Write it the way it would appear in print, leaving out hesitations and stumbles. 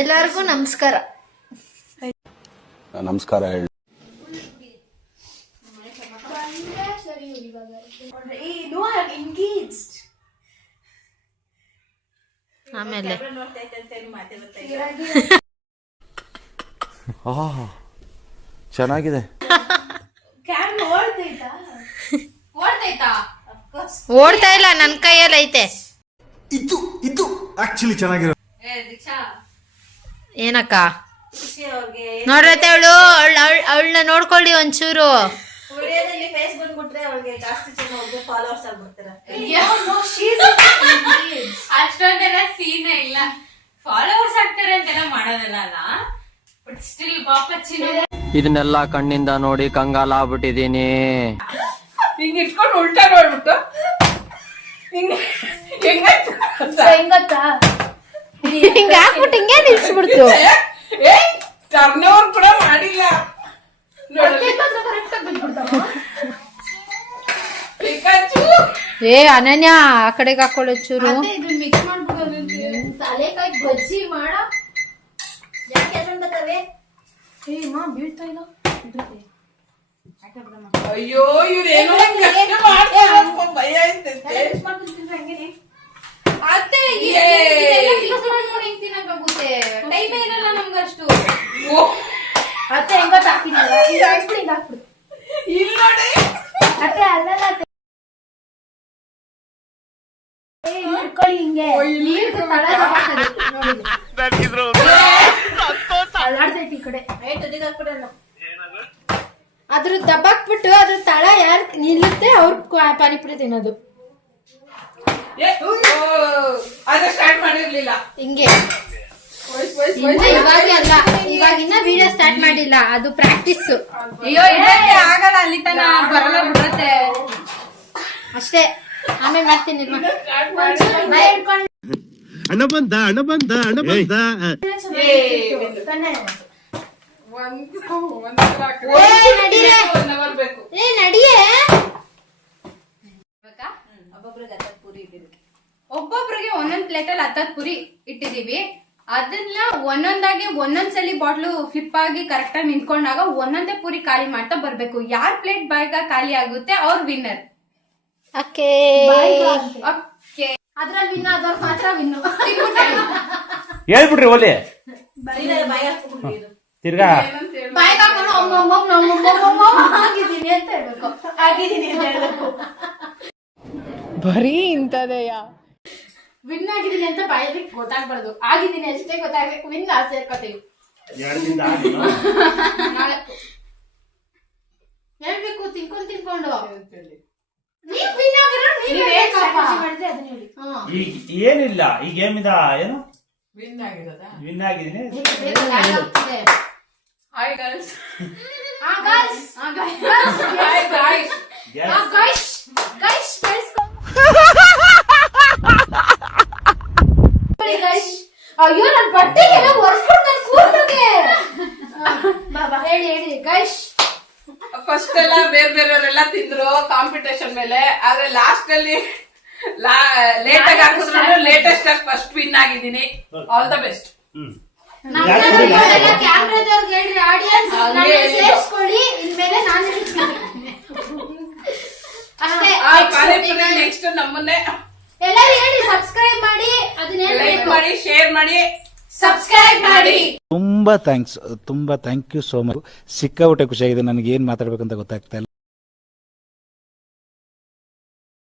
ಎಲ್ಲರಿಗೂ ನಮಸ್ಕಾರ. ನಮಸ್ಕಾರ ಹೇಳಿ. ಆಮೇಲೆ ಚೆನ್ನಾಗಿದೆ. ಓಡ್ತಾ ಇಲ್ಲ, ನನ್ ಕೈಯಲ್ಲಿ ಐತೆ. ಇದು ಆಕ್ಚುಲಿ ಚೆನ್ನಾಗಿರೋ. ಏನಕ್ಕ ನೋಡ್ರತ್ತೆ ಅವಳು ಅವಳನ್ನ ನೋಡ್ಕೊಳ್ಳಿ ಒಂಚೂರು. ಅಷ್ಟೊಂದೆಲ್ಲ ಸೀನ್ ಇಲ್ಲ, ಫಾಲೋವರ್ಸ್ ಆಗ್ತಾರೆ ಅಂತೆಲ್ಲ ಮಾಡೋದಲ್ಲ ಅಲ್ಲ. ಬಟ್ ಸ್ಟಿಲ್ ಪಾಪಚ್ಚಿನ ಇದನ್ನೆಲ್ಲ ಕಣ್ಣಿಂದ ನೋಡಿ ಕಂಗಾಲ ಆಗ್ಬಿಟ್ಟಿದೀನಿ. ಹಿಂಗ್ ಇಟ್ಕೊಂಡು ಉಲ್ಟಾ ನೋಡ್ಬಿಟ್ಟು ಹಿಂಗ ಹಾಕ್ಬಿಟ್ಟು ಹಿಂಗೆ ನಿಲ್ಸ್ಬಿಡ್ತು. ಟರ್ನೋವರ್ ಕೂಡ ಮಾಡಿಲ್ಲ. ಏ ಅನನ್ಯ ಆ ಕಡೆಗೆ ಹಾಕೊಳ್ಳೋ ಚೂರು. ಬಜ್ಜಿ ಮಾಡ ಬೀಳ್ತಾ ಇಲ್ಲ. ಅಯ್ಯೋ ಇವ್ರೇನೋ ಭಯ ಆಯ್ತಂತೆ. ಅತ್ತೆ ಟೈಮೇ ಇರಲ್ಲ ನಮ್ಗಷ್ಟು. ಅತ್ತೆ ಹೆಂಗೊತ್ತು ಹಾಕಿದ್ದೀರಾ? ಇಲ್ಲಿ ನೋಡಿ ಅತ್ತೆ ಅಲ್ಲಲ್ಲ ಹಿಡ್ಕೊಳ್ಳಿ ಹಿಂಗೆ ಅಲ್ಲಾಡ್ತೈತಿ ಈ ಕಡೆ. ಅದ್ರ ದಬ್ಬಾಕ್ಬಿಟ್ಟು ಅದ್ರ ತಳ ಯಾರು ನಿಲ್ಲುತ್ತೆ ಅವ್ರ ಪಾನಿಪುರಿ ತಿನ್ನೋದು. ಅದು ಸ್ಟಾರ್ಟ್ ಮಾಡಿರ್ಲಿಲ್ಲ ಹಿಂಗೆ ಇವಾಗ ಅಲ್ಲ, ಇವಾಗಿನ್ನ ವಿಡಿಯೋ ಸ್ಟಾರ್ಟ್ ಮಾಡಿಲ್ಲ, ಅದು ಪ್ರಾಕ್ಟೀಸ್. ಅಯ್ಯೋ ಇಡಕ್ಕೆ ಆಗಲ್ಲ, ಅಲ್ಲಿ ತನ ಬರಲ್ಲ ಬಿಡುತ್ತೆ ಅಷ್ಟೇ. ಆಮೇಲೆ ಮಾಡ್ತೀನಿ. ಹಣ ಬಂದ ಒಬ್ಬೊಬ್ರಿಗೆ ಒಂದೊಂದ್ ಪ್ಲೇಟ್ ಅಲ್ಲಿ 10 ಪುರಿ ಇಟ್ಟಿದೀವಿ. ಅದನ್ನ ಒಂದೊಂದಾಗಿ ಒಂದೊಂದ್ಸಲಿ ಬಾಟ್ಲು ಫ್ಲಿಪ್ ಆಗಿ ಕರೆಕ್ಟ್ ಆಗಿ ನಿಂತ್ಕೊಂಡಾಗ ಒಂದೊಂದೇ ಪುರಿ ಖಾಲಿ ಮಾಡ್ತಾ ಬರ್ಬೇಕು. ಯಾರ್ ಪ್ಲೇಟ್ ಬೇಗ ಖಾಲಿ ಆಗುತ್ತೆ ಅವ್ರ ವಿನ್ನರ್. ಓಕೆ, ಅದ್ರಲ್ಲಿ ವಿನ್ ಆದವ್ರು ಮಾತ್ರ ವಿನ್ನು. ಹೇಳ್ಬಿಡ್ರಿ ಓಲಿ ತಿರ್ಗಾ ಬಾಯ್ಗೆ ಹಾಕೊಂಡು ಆಗಿದ್ದೀನಿ ಅಂತ ಹೇಳ್ಬೇಕು. ಆಗಿದ್ದೀನಿ ಅಂತ ಹೇಳ್ಬೇಕು. ಬರೀ ಇಂತದೆಯ ವಿನ್ ಆಗಿದ್ದೀನಿ ಅಂತ ಬಾಯಲ್ಲಿ ಗೊತ್ತಾಗ್ಬಾರ್ದು, ಆಗಿದ್ದೀನಿ ಅಷ್ಟೇ ಗೊತ್ತಾಗ್ಬೇಕು. ವಿನ್ ಸೇರ್ಕೋತೀವಿ. ಹೇಳ್ಬೇಕು ತಿನ್ಕೊಂಡು ನೀವ್ ವಿನ್ ಆಗಿರೋ ಮಾಡಿದ್ರೆ ಅದನ್ನ ಹೇಳಿ. ಏನಿಲ್ಲ ಈ ಗೇಮ್ ಇದ ಏನು ವಿನ್ ಆಗಿದ್ದೀನಿ. Hi girls. ಅಯ್ಯೋ ನನ್ ಬಟ್ಟೆಗೆಲ್ಲ ಒರೆಸ್ಕೊಂಡು ನನ್ ಕೂದಲಿಗೆ. ಹೇಳಿ ಗೈಸ್. ಫಸ್ಟ್ ಎಲ್ಲ ಬೇರೆಯವರೆಲ್ಲ ತಿಂದ್ರು ಕಾಂಪಿಟೇಷನ್ ಮೇಲೆ, ಆದ್ರೆ ಲಾಸ್ಟ್ ಅಲ್ಲಿ ಲೇಟ್ ಆಗಿ ಹಾಕಿದ್ರು ಲೇಟೆಸ್ಟ್ ಆಗಿ ಫಸ್ಟ್ ವಿನ್ ಆಗಿದ್ದೀನಿ. All the best. ಕ್ಯಾಮ್ರಾದವ್ರಿಗೆ ಹೇಳ್ರಿ, ಆಡಿಯನ್ಸ್ ಸೇರಿಸ್ಕೊಳ್ಳಿ. ಇನ್ಮೇಲೆ ನಾನು ಅಷ್ಟೇ. ನೆಕ್ಸ್ಟ್ ನಮ್ಮನ್ನೇ ಎಲ್ಲರೂ ಹೇಳಿ ಸಬ್ಸ್ಕ್ರೈಬ್ ಮಾಡಿ, ಅದನ್ನ ಲೈಕ್ ಮಾಡಿ, ಶೇರ್ ಮಾಡಿ, ಸಬ್ಸ್ಕ್ರೈಬ್ ಮಾಡಿ. ತುಂಬಾ ಥ್ಯಾಂಕ್ ಯು ಸೋ ಮಚ್. ಸಿಕ್ಕಾಬಿಟ್ಟೆ ಖುಷಿಯಾಗಿದೆ. ನನಗೆ ಏನ್ ಮಾತಾಡ್ಬೇಕಂತ ಗೊತ್ತಾಗ್ತಾ ಇಲ್ಲ.